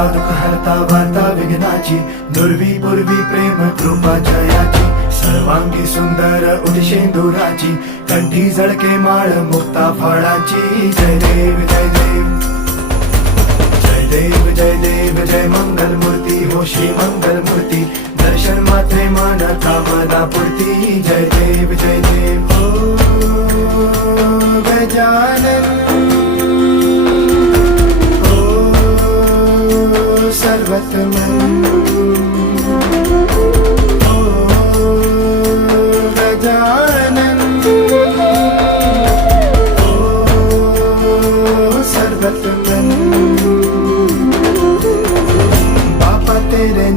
हरता दुःख हरता वार्ता विघ्नाची, दुर्वी पूर्वी प्रेम कृपा जयाची, सर्वांगी सुंदर उदिशेंदुराची, कंठी झळके माळ मुक्ता फळाची. जय देव जय देव जय देव जय देव जय मंगल मूर्ती हो श्री मंगल मूर्ती, दर्शन मात्रे मन कामना पूर्ती. जय देव जय देव हो गजानन सर्वतमन ओ गजानन ओ सर्वतमन. बापा तेरे